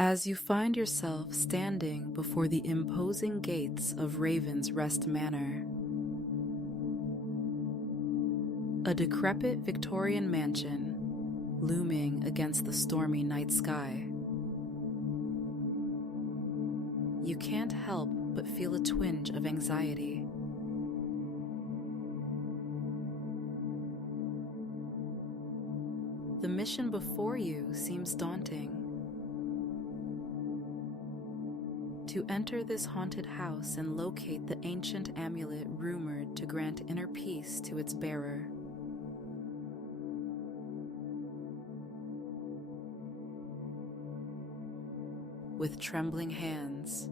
As you find yourself standing before the imposing gates of Raven's Rest Manor, a decrepit Victorian mansion looming against the stormy night sky, you can't help but feel a twinge of anxiety. The mission before you seems daunting. To enter this haunted house and locate the ancient amulet rumored to grant inner peace to its bearer. With trembling hands,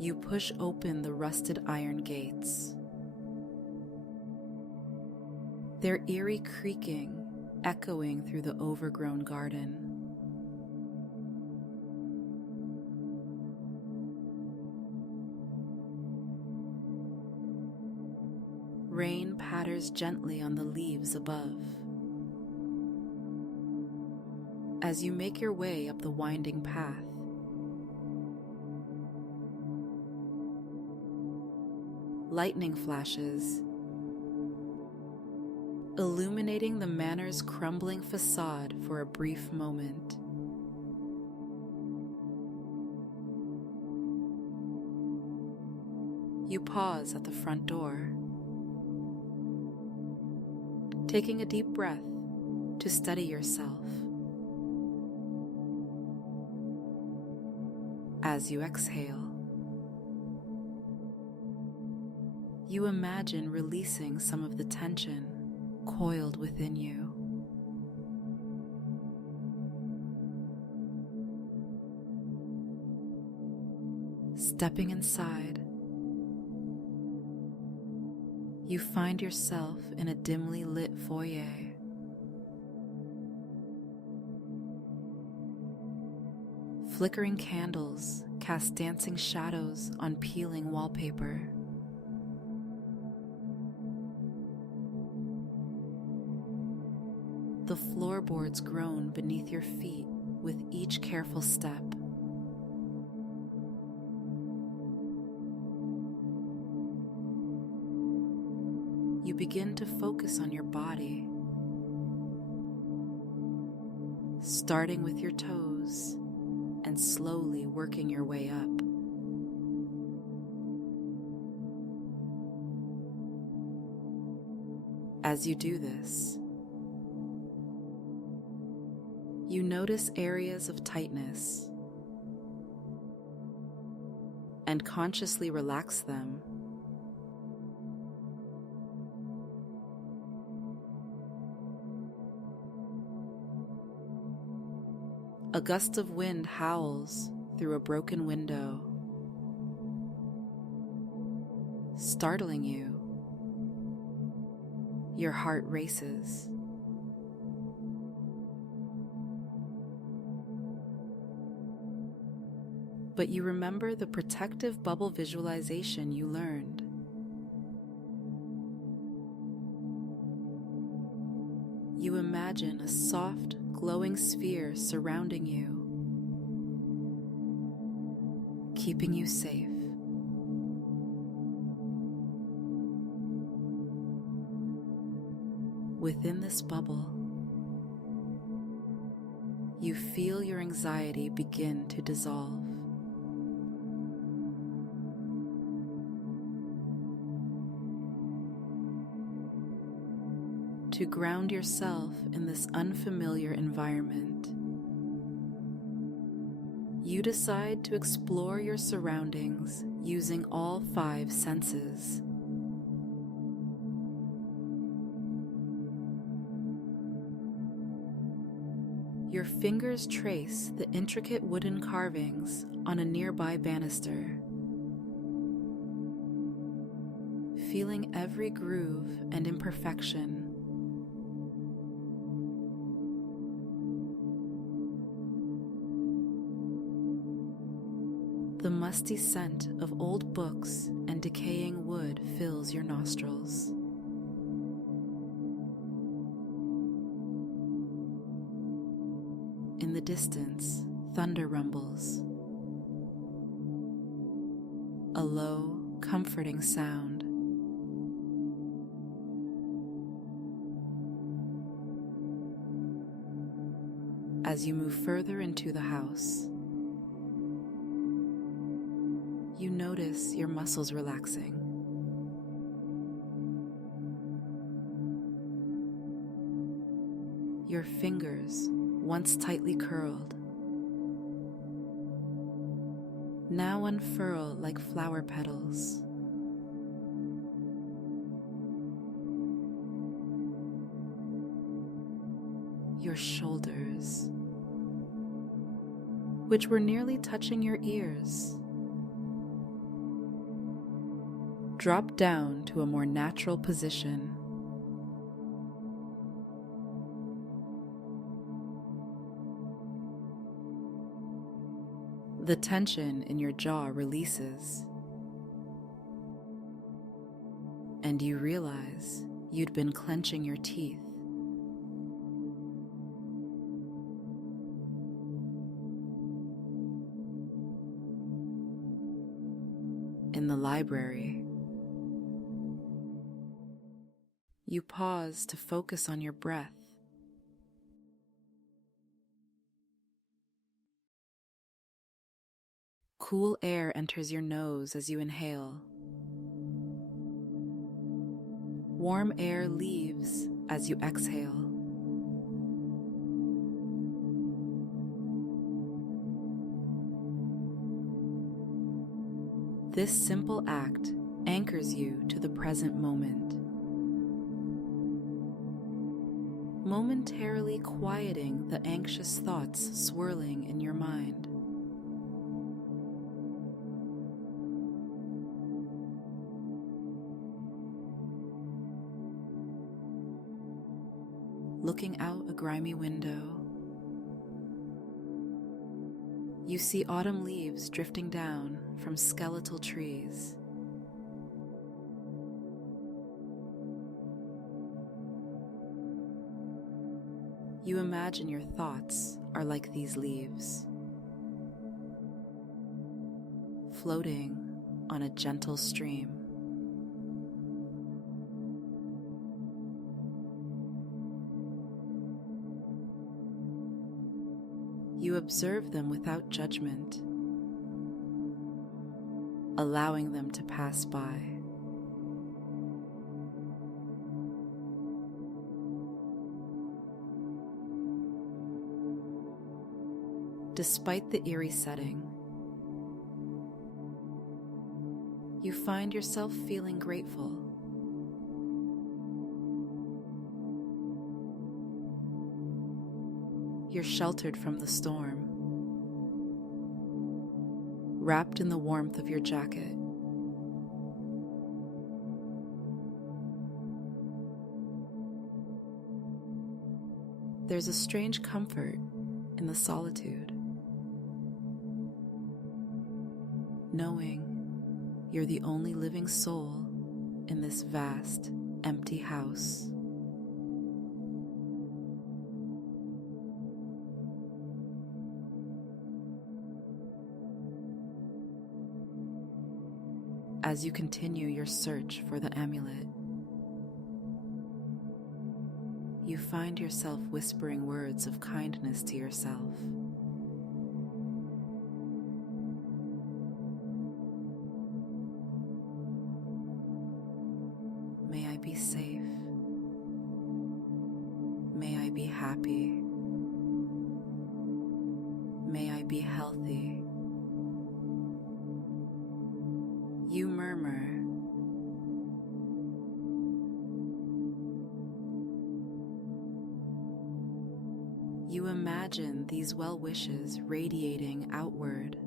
you push open the rusted iron gates. Their eerie creaking echoing through the overgrown garden. Rain patters gently on the leaves above. As you make your way up the winding path, lightning flashes, illuminating the manor's crumbling facade for a brief moment. You pause at the front door, taking a deep breath to steady yourself. As you exhale, you imagine releasing some of the tension coiled within you. Stepping inside, you find yourself in a dimly lit foyer. Flickering candles cast dancing shadows on peeling wallpaper. The floorboards groan beneath your feet with each careful step. You begin to focus on your body, starting with your toes and slowly working your way up. As you do this, you notice areas of tightness and consciously relax them. A gust of wind howls through a broken window, startling you. Your heart races. But you remember the protective bubble visualization you learned. You imagine a soft, glowing sphere surrounding you, keeping you safe. Within this bubble, you feel your anxiety begin to dissolve. To ground yourself in this unfamiliar environment, you decide to explore your surroundings using all 5 senses. Your fingers trace the intricate wooden carvings on a nearby banister, feeling every groove and imperfection. The musty scent of old books and decaying wood fills your nostrils. In the distance, thunder rumbles. A low, comforting sound. As you move further into the house, you notice your muscles relaxing. Your fingers, once tightly curled, now unfurl like flower petals. Your shoulders, which were nearly touching your ears, drop down to a more natural position. The tension in your jaw releases, and you realize you'd been clenching your teeth. In the library, you pause to focus on your breath. Cool air enters your nose as you inhale. Warm air leaves as you exhale. This simple act anchors you to the present moment, momentarily quieting the anxious thoughts swirling in your mind. Looking out a grimy window, you see autumn leaves drifting down from skeletal trees. You imagine your thoughts are like these leaves, floating on a gentle stream. You observe them without judgment, allowing them to pass by. Despite the eerie setting, you find yourself feeling grateful. You're sheltered from the storm, wrapped in the warmth of your jacket. There's a strange comfort in the solitude, knowing you're the only living soul in this vast, empty house. As you continue your search for the amulet, you find yourself whispering words of kindness to yourself. May I be safe. May I be happy. May I be healthy. You murmur. You imagine these well wishes radiating outward,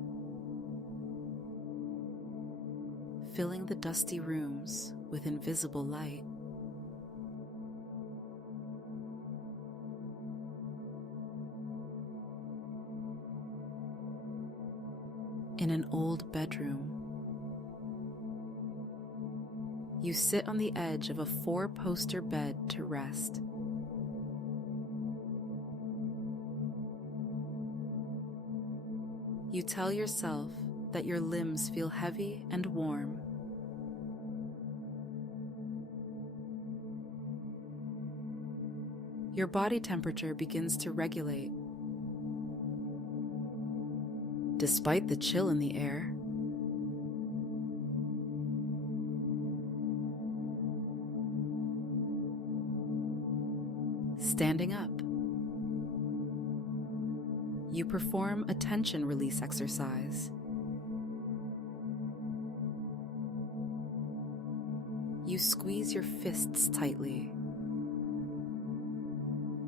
filling the dusty rooms with invisible light. In an old bedroom, you sit on the edge of a 4-poster bed to rest. You tell yourself that your limbs feel heavy and warm. Your body temperature begins to regulate. Despite the chill in the air, standing up, you perform a tension release exercise. You squeeze your fists tightly.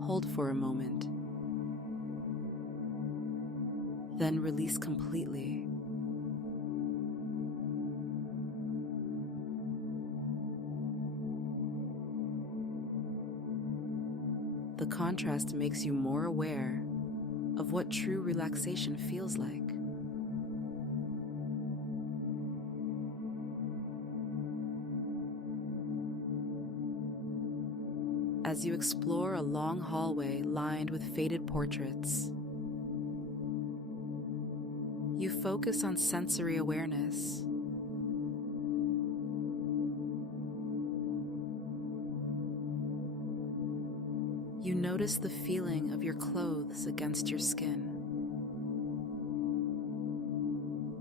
Hold for a moment. Then release completely. The contrast makes you more aware of what true relaxation feels like. As you explore a long hallway lined with faded portraits, you focus on sensory awareness. You notice the feeling of your clothes against your skin,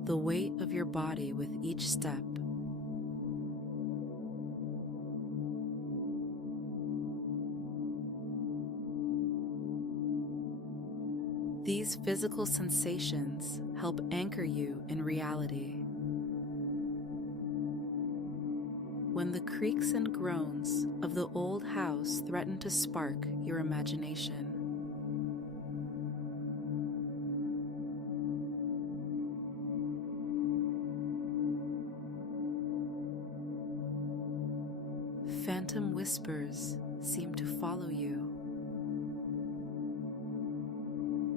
the weight of your body with each step. These physical sensations help anchor you in reality. When the creaks and groans of the old house threaten to spark your imagination, phantom whispers seem to follow you.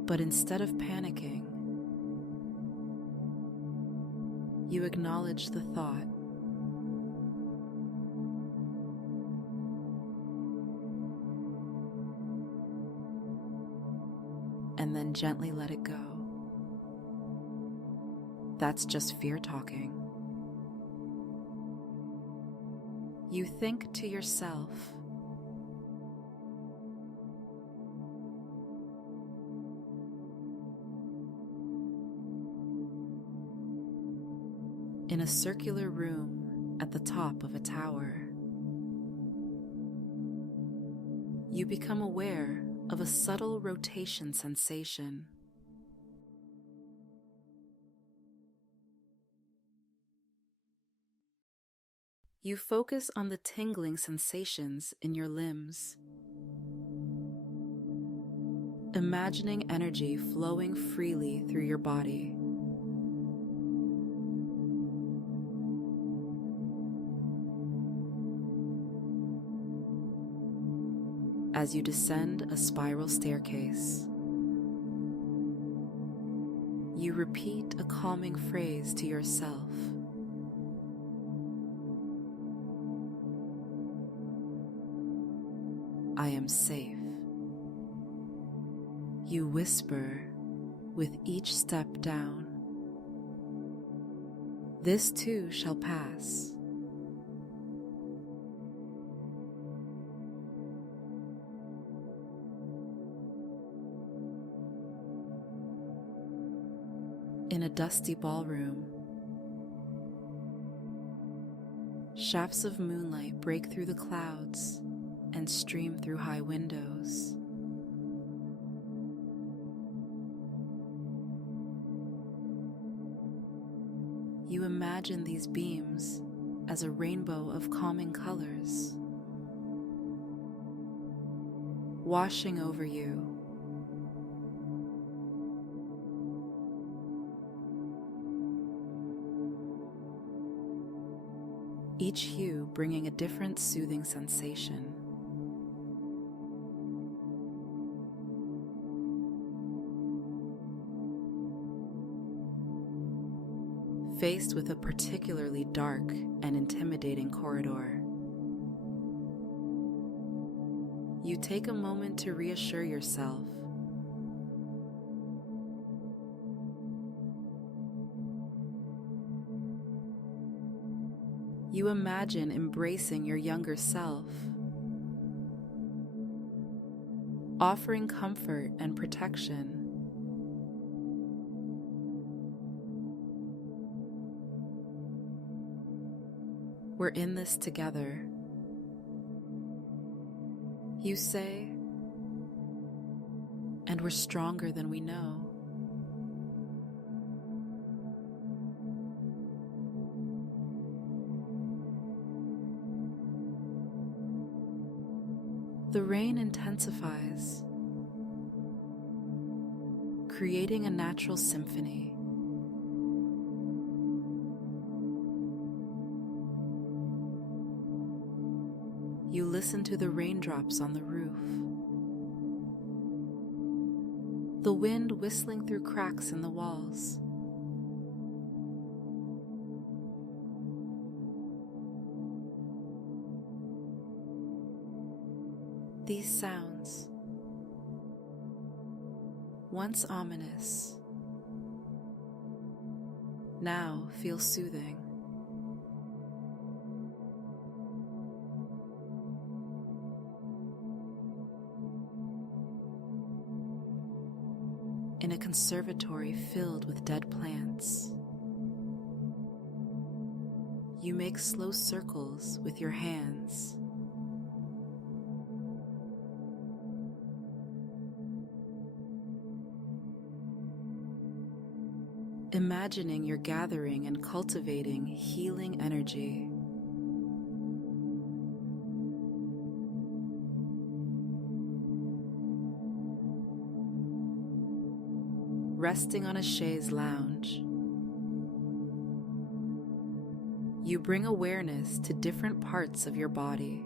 But instead of panicking, you acknowledge the thought. And then gently let it go. That's just fear talking. You think to yourself, in a circular room at the top of a tower, you become aware of a subtle rotation sensation. You focus on the tingling sensations in your limbs, imagining energy flowing freely through your body. As you descend a spiral staircase, you repeat a calming phrase to yourself. I am safe. You whisper with each step down. This too shall pass. In a dusty ballroom, shafts of moonlight break through the clouds and stream through high windows. You imagine these beams as a rainbow of calming colors, washing over you. Each hue bringing a different soothing sensation. Faced with a particularly dark and intimidating corridor, you take a moment to reassure yourself. You imagine embracing your younger self, offering comfort and protection. We're in this together, you say, and we're stronger than we know. The rain intensifies, creating a natural symphony. You listen to the raindrops on the roof, the wind whistling through cracks in the walls. These sounds, once ominous, now feel soothing. In a conservatory filled with dead plants, you make slow circles with your hands. Imagining you're gathering and cultivating healing energy. Resting on a chaise lounge, you bring awareness to different parts of your body.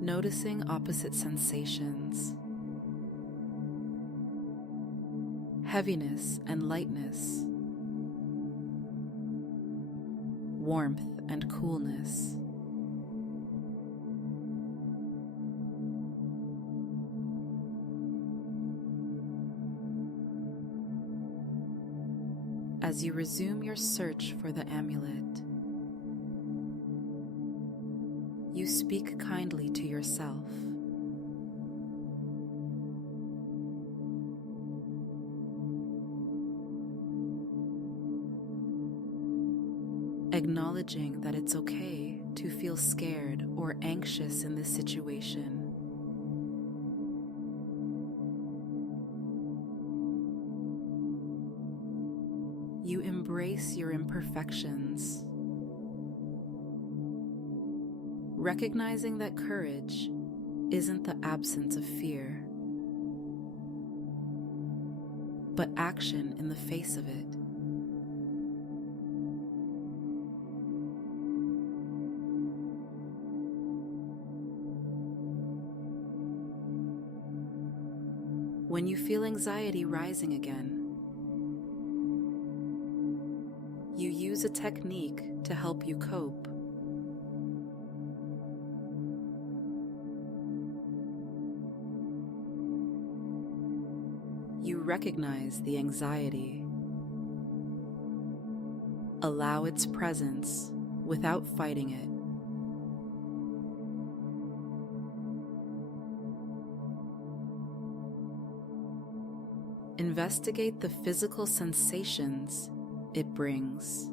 Noticing opposite sensations, heaviness and lightness, warmth and coolness. As you resume your search for the amulet, you speak kindly to yourself. Acknowledging that it's okay to feel scared or anxious in this situation. You embrace your imperfections, recognizing that courage isn't the absence of fear, but action in the face of it. When you feel anxiety rising again, you use a technique to help you cope. You recognize the anxiety. Allow its presence without fighting it. Investigate the physical sensations it brings,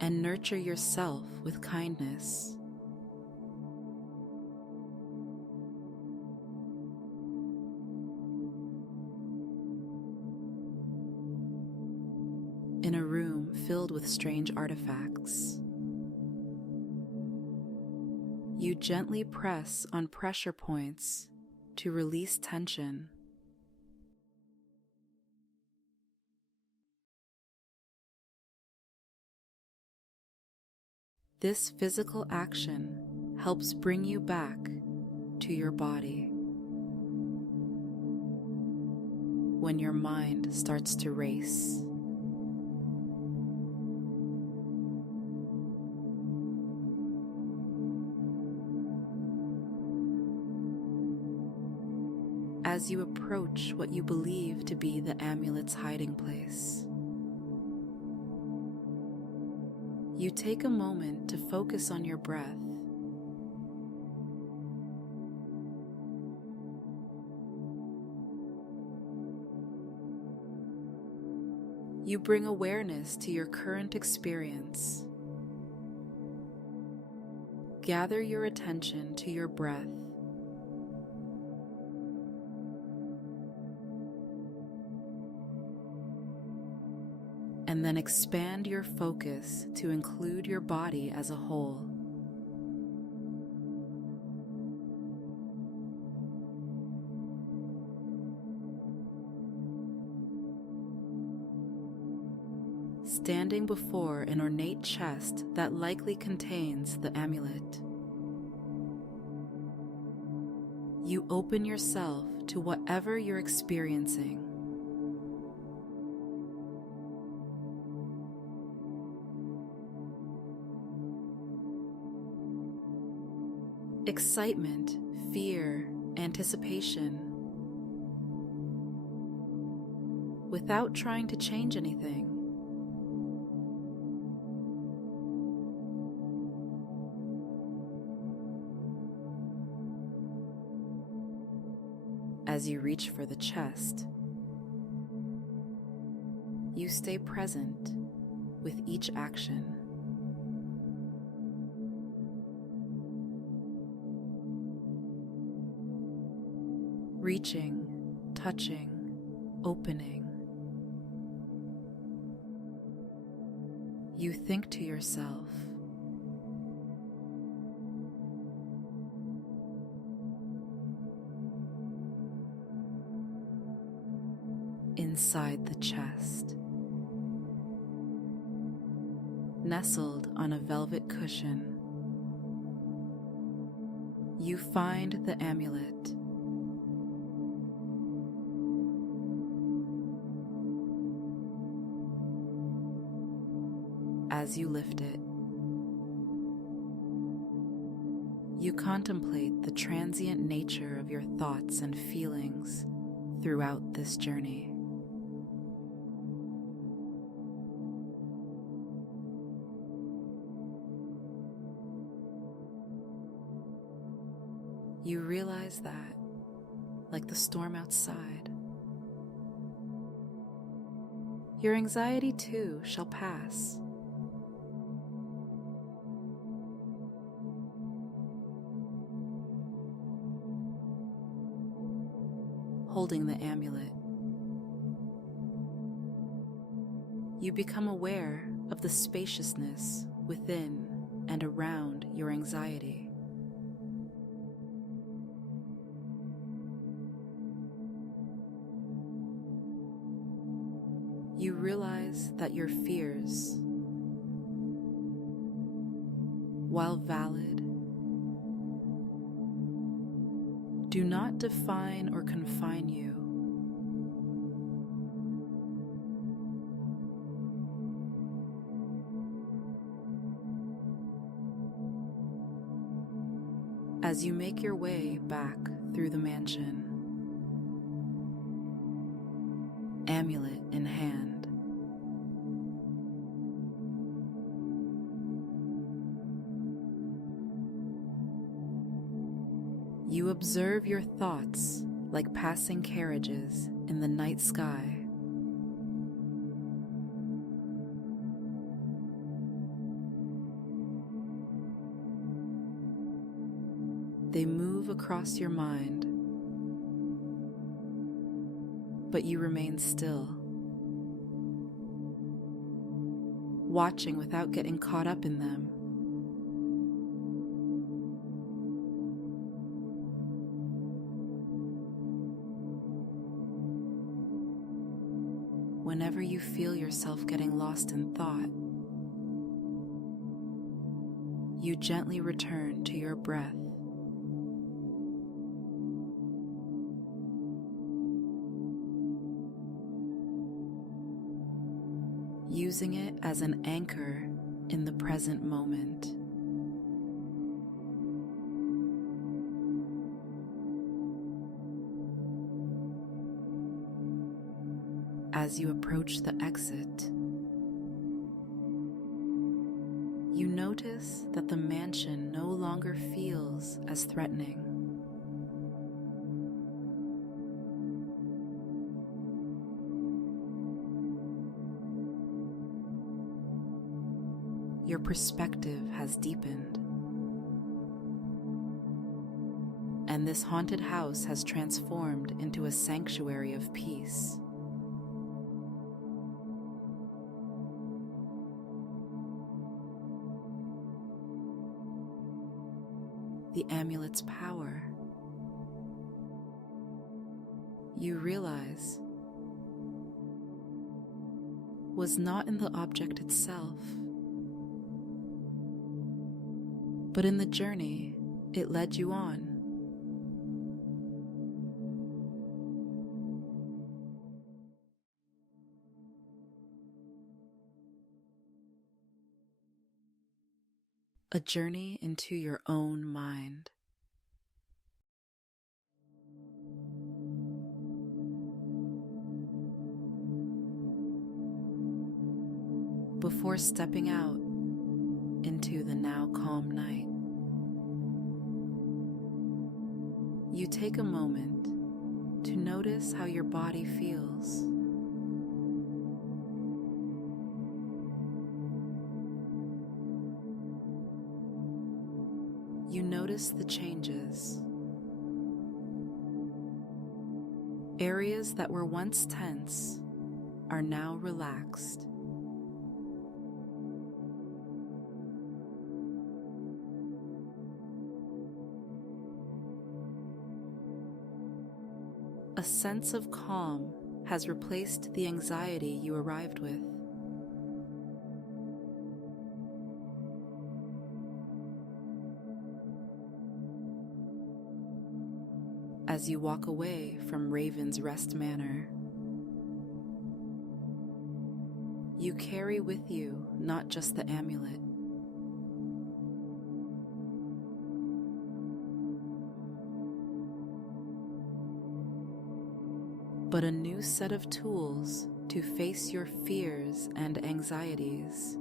and nurture yourself with kindness. In a room filled with strange artifacts, you gently press on pressure points to release tension. This physical action helps bring you back to your body. When your mind starts to race, as you approach what you believe to be the amulet's hiding place. You take a moment to focus on your breath. You bring awareness to your current experience. Gather your attention to your breath. And then expand your focus to include your body as a whole. Standing before an ornate chest that likely contains the amulet, you open yourself to whatever you're experiencing. Excitement, fear, anticipation. Without trying to change anything. As you reach for the chest, you stay present with each action. Reaching, touching, opening. You think to yourself, inside the chest, nestled on a velvet cushion, you find the amulet. As you lift it, you contemplate the transient nature of your thoughts and feelings throughout this journey. You realize that, like the storm outside, your anxiety too shall pass. Holding the amulet, you become aware of the spaciousness within and around your anxiety. You realize that your fears, while valid, do not define or confine you. As you make your way back through the mansion, amulet in hand, you observe your thoughts like passing carriages in the night sky. They move across your mind, but you remain still, watching without getting caught up in them. Whenever you feel yourself getting lost in thought, you gently return to your breath. Using it as an anchor in the present moment. As you approach the exit, you notice that the mansion no longer feels as threatening. Your perspective has deepened, and this haunted house has transformed into a sanctuary of peace. The amulet's power, you realize, was not in the object itself, but in the journey it led you on. A journey into your own mind. Before stepping out into the now calm night, you take a moment to notice how your body feels. You notice the changes. Areas that were once tense are now relaxed. A sense of calm has replaced the anxiety you arrived with. As you walk away from Raven's Rest Manor, you carry with you not just the amulet, but a new set of tools to face your fears and anxieties.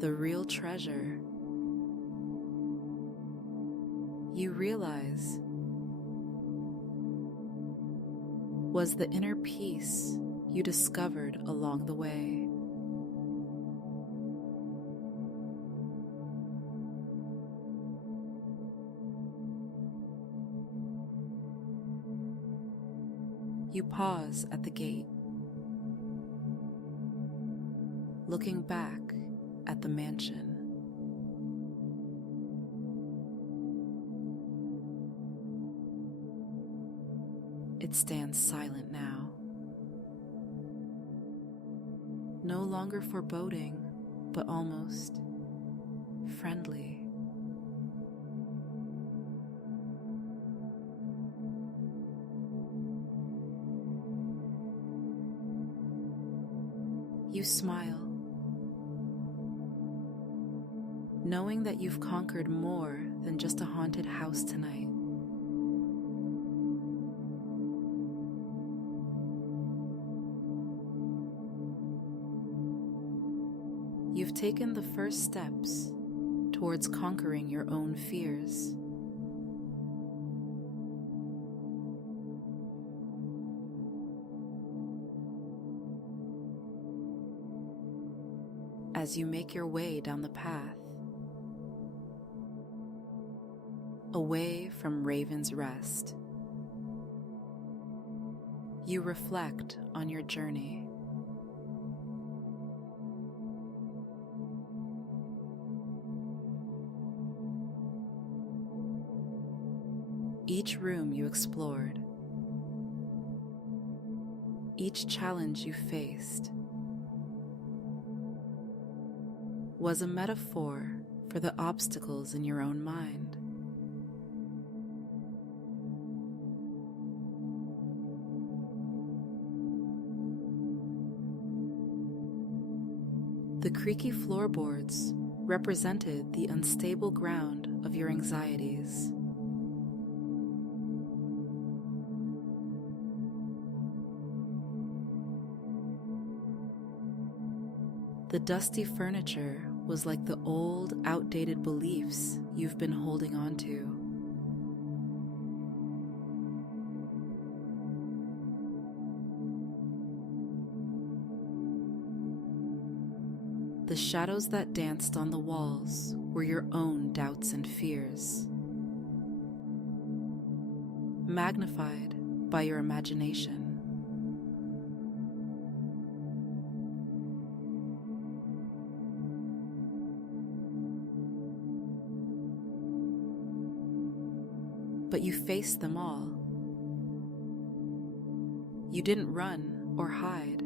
The real treasure, you realize, was the inner peace you discovered along the way. You pause at the gate, looking back at the mansion. It stands silent now, no longer foreboding, but almost friendly. You smile, knowing that you've conquered more than just a haunted house tonight. You've taken the first steps towards conquering your own fears. As you make your way down the path, away from Raven's Rest, you reflect on your journey. Each room you explored, each challenge you faced, was a metaphor for the obstacles in your own mind. The creaky floorboards represented the unstable ground of your anxieties. The dusty furniture was like the old, outdated beliefs you've been holding on to. The shadows that danced on the walls were your own doubts and fears, magnified by your imagination. But you faced them all. You didn't run or hide.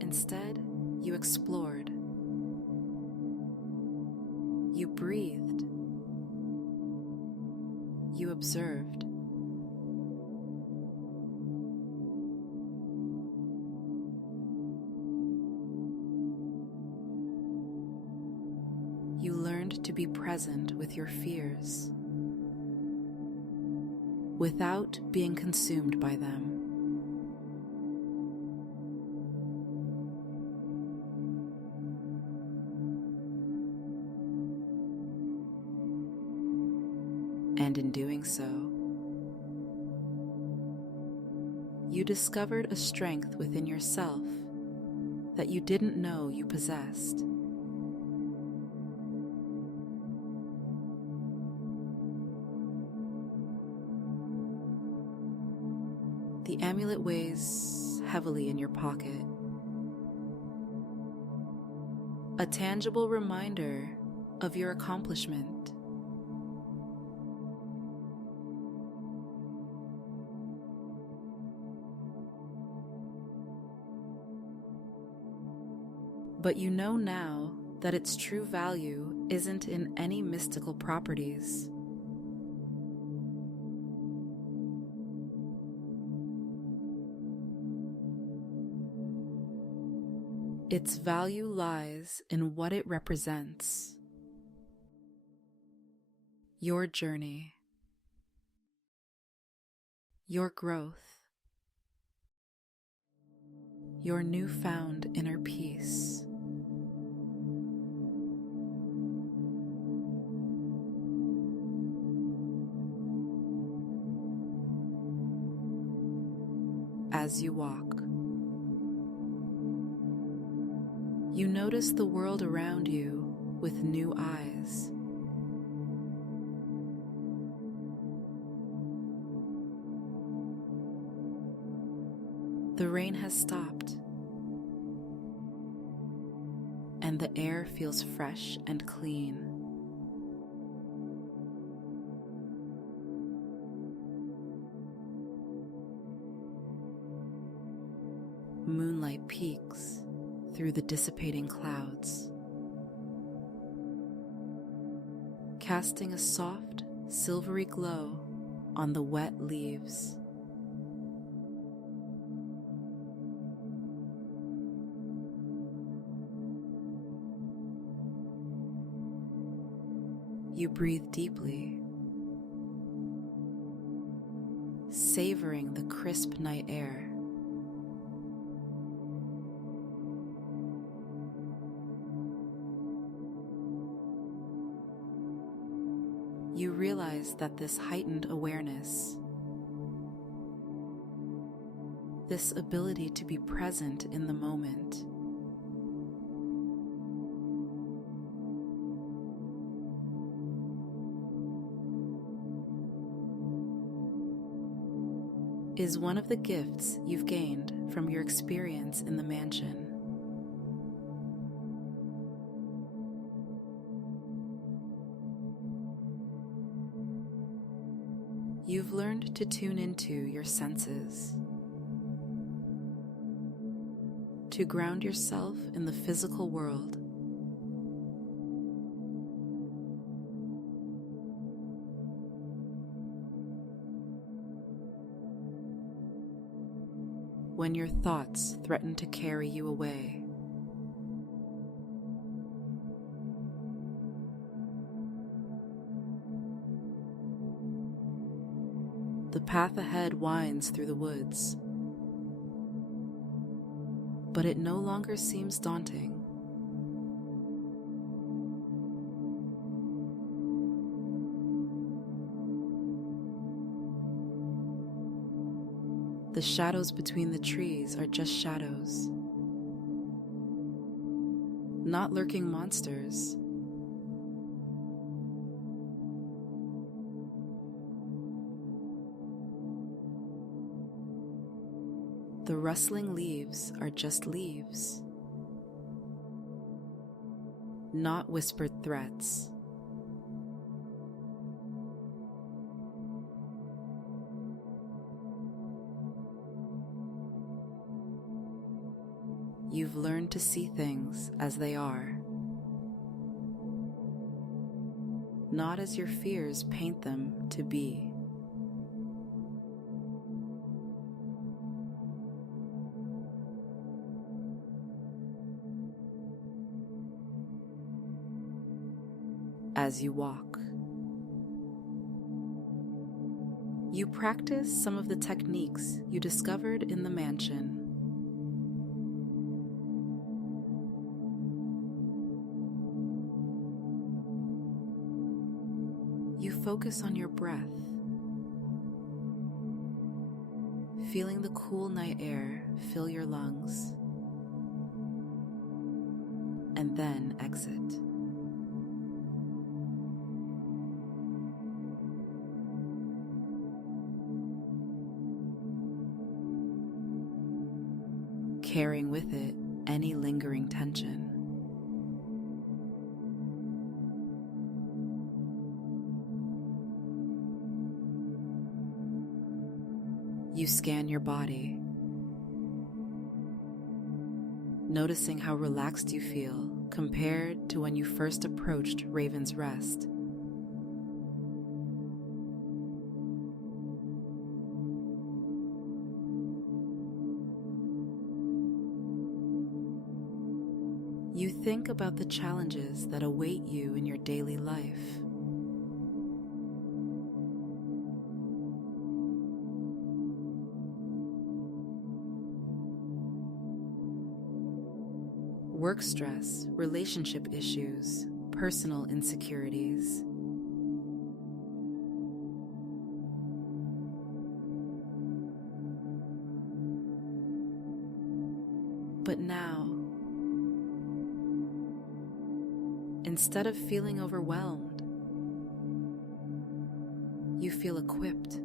Instead, you explored. You breathed. You observed. You learned to be present with your fears without being consumed by them. And in doing so, you discovered a strength within yourself that you didn't know you possessed. The amulet weighs heavily in your pocket, a tangible reminder of your accomplishment. But you know now that its true value isn't in any mystical properties. Its value lies in what it represents: your journey, your growth, your newfound inner peace. As you walk, you notice the world around you with new eyes. The rain has stopped, and the air feels fresh and clean. Moonlight peeks through the dissipating clouds, casting a soft, silvery glow on the wet leaves. You breathe deeply, savoring the crisp night air. You realize that this heightened awareness, this ability to be present in the moment, is one of the gifts you've gained from your experience in the mansion. You've learned to tune into your senses, to ground yourself in the physical world, when your thoughts threaten to carry you away. The path ahead winds through the woods, but it no longer seems daunting. The shadows between the trees are just shadows, not lurking monsters. The rustling leaves are just leaves, not whispered threats. You've learned to see things as they are, not as your fears paint them to be. As you walk, you practice some of the techniques you discovered in the mansion. You focus on your breath, feeling the cool night air fill your lungs, and then exit. Carrying with it any lingering tension. You scan your body, noticing how relaxed you feel compared to when you first approached Raven's Rest. You think about the challenges that await you in your daily life. Work stress, relationship issues, personal insecurities. But now, instead of feeling overwhelmed, you feel equipped.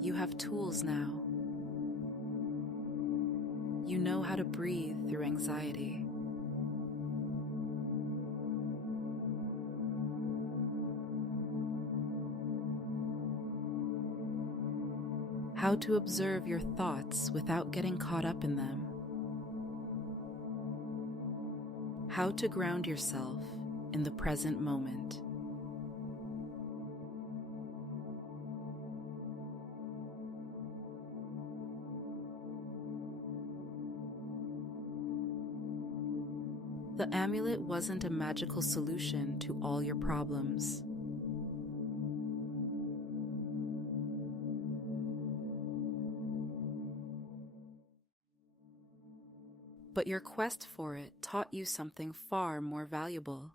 You have tools now. You know how to breathe through anxiety. How to observe your thoughts without getting caught up in them. How to ground yourself in the present moment. The amulet wasn't a magical solution to all your problems. But your quest for it taught you something far more valuable.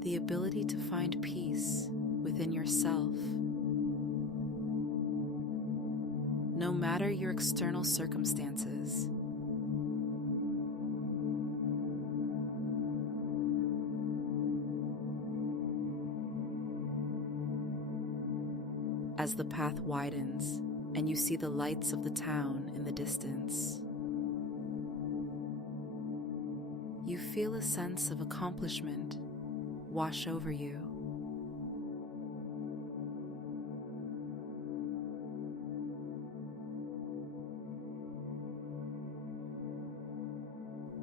The ability to find peace within yourself, no matter your external circumstances. As the path widens and you see the lights of the town in the distance, you feel a sense of accomplishment wash over you.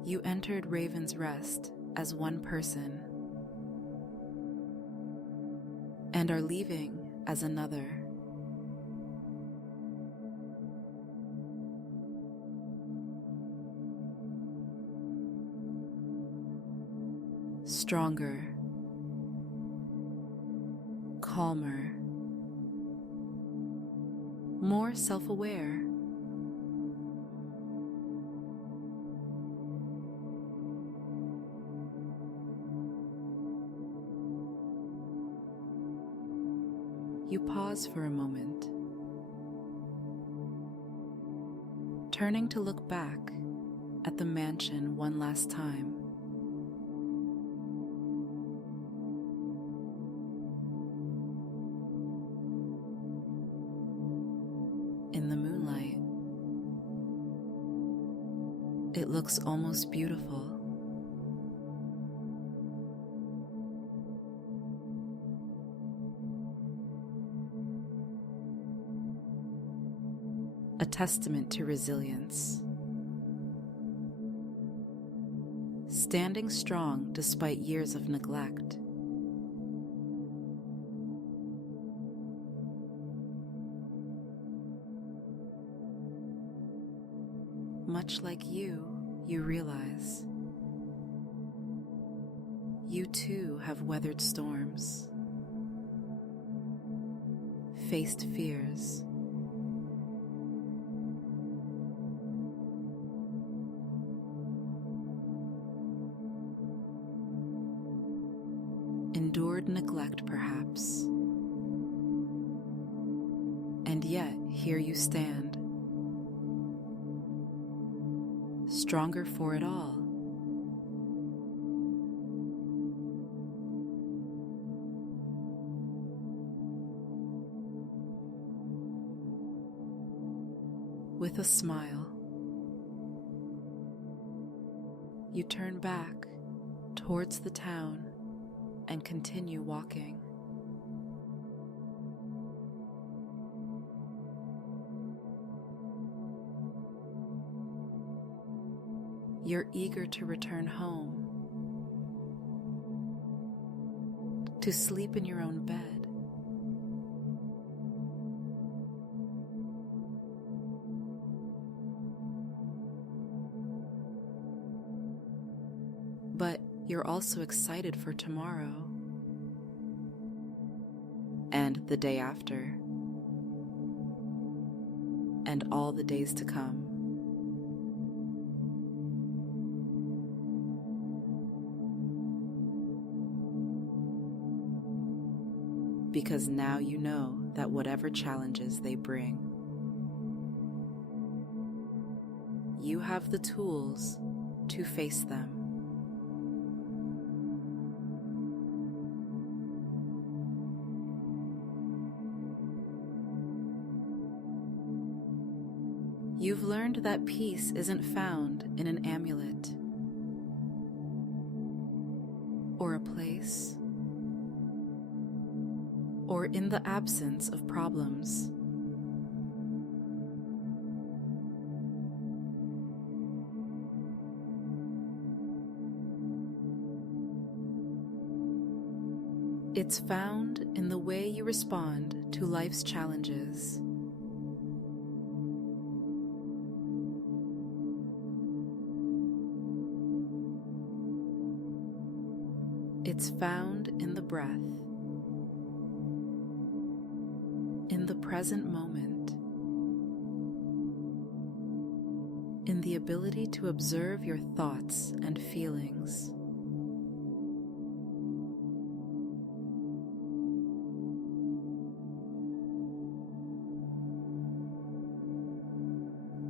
You entered Raven's Rest as one person and are leaving as another. Stronger, calmer, more self-aware. You pause for a moment, turning to look back at the mansion one last time. In the moonlight, it looks almost beautiful. A testament to resilience. Standing strong despite years of neglect. Much like you realize you too have weathered storms, faced fears, endured neglect perhaps, and yet here you stand, stronger for it all. With a smile, you turn back towards the town and continue walking. You're eager to return home, to sleep in your own bed, but you're also excited for tomorrow and the day after and all the days to come. Because now you know that whatever challenges they bring, you have the tools to face them. You've learned that peace isn't found in an amulet or a place or in the absence of problems. It's found in the way you respond to life's challenges. It's found in the breath, in the present moment, in the ability to observe your thoughts and feelings.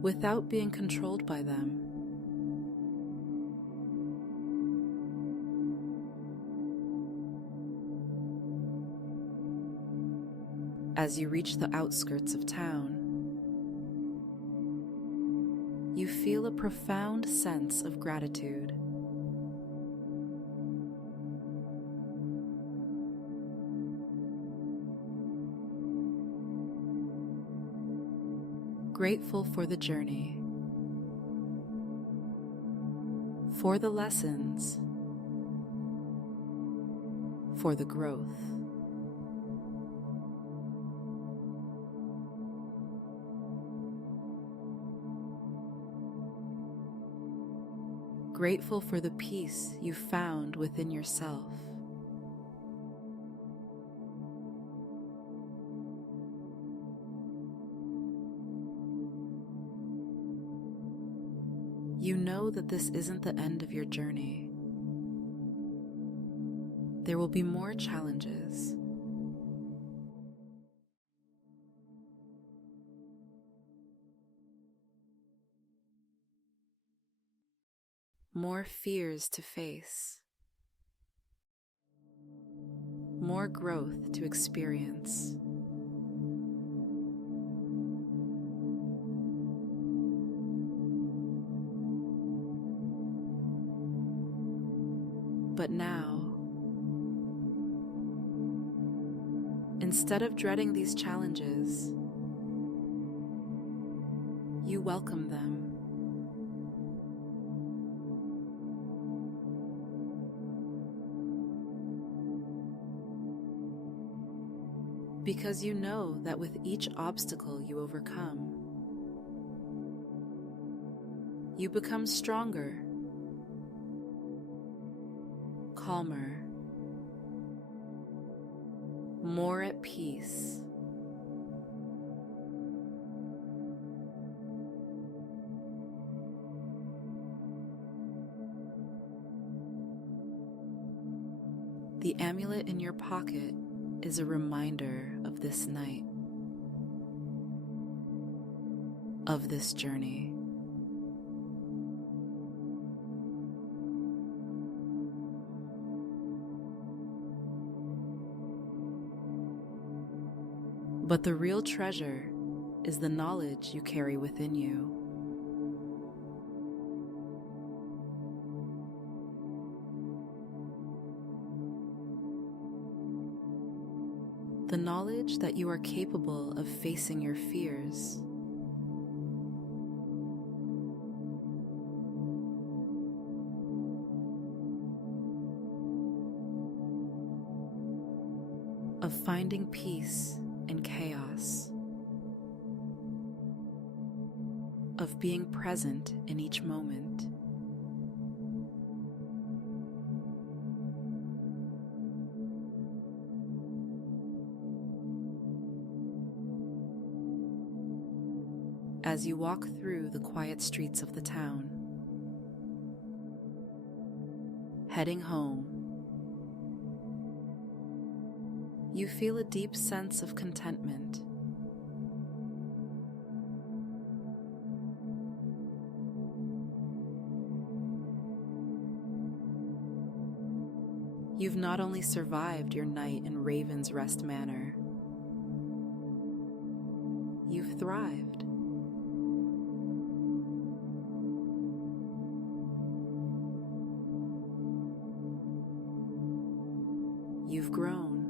Without being controlled by them. As you reach the outskirts of town, you feel a profound sense of gratitude. Grateful for the journey, for the lessons, for the growth. Grateful for the peace you found within yourself. You know that this isn't the end of your journey. There will be more challenges. More fears to face. More growth to experience. But now, instead of dreading these challenges, you welcome them. Because you know that with each obstacle you overcome, you become stronger, calmer, more at peace. The amulet in your pocket is a reminder of this night, of this journey. But the real treasure is the knowledge you carry within you. The knowledge that you are capable of facing your fears. Of finding peace in chaos. Of being present in each moment. As you walk through the quiet streets of the town, heading home, you feel a deep sense of contentment. You've not only survived your night in Raven's Rest Manor, you've thrived. You've grown.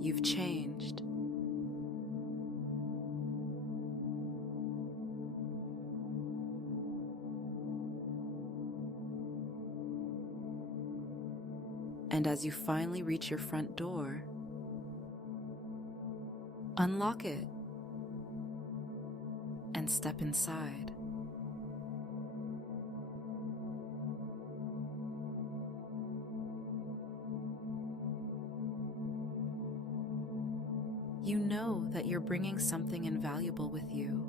You've changed. And as you finally reach your front door, unlock it and step inside. You know that you're bringing something invaluable with you.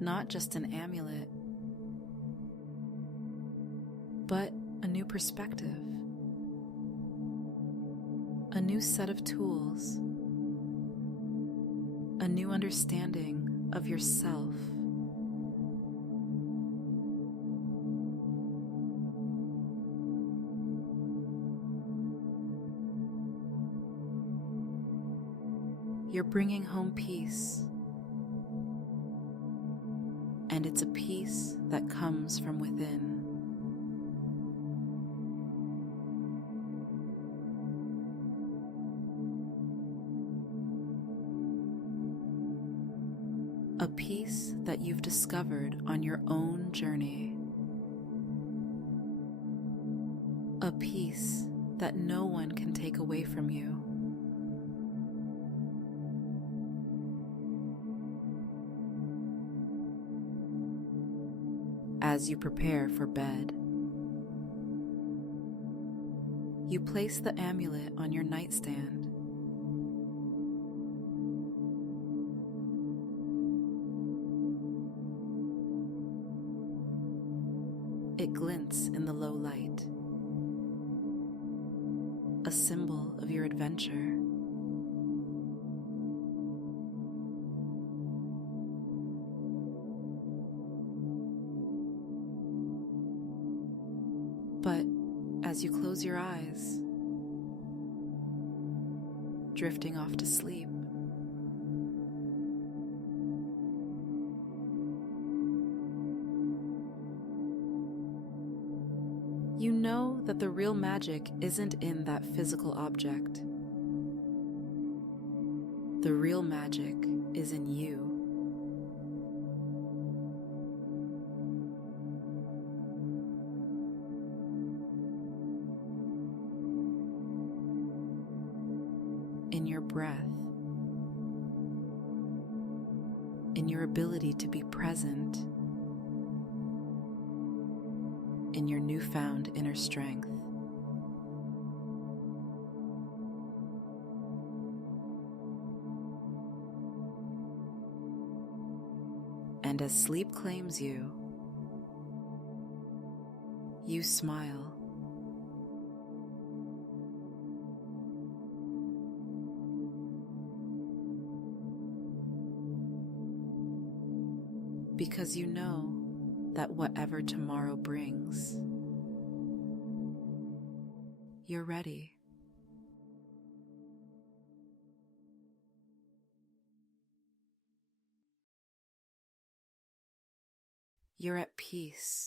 Not just an amulet, but a new perspective, a new set of tools, a new understanding of yourself. You're bringing home peace, and it's a peace that comes from within. a peace that you've discovered on your own journey, a peace that no one can take away from you. As you prepare for bed, you place the amulet on your nightstand. It glints in the low light, a symbol of your adventure. But as you close your eyes, drifting off to sleep, you know that the real magic isn't in that physical object. The real magic is in you. In your breath, in your ability to be present, in your newfound inner strength. And as sleep claims you, you smile. Because you know that whatever tomorrow brings, you're ready. You're at peace.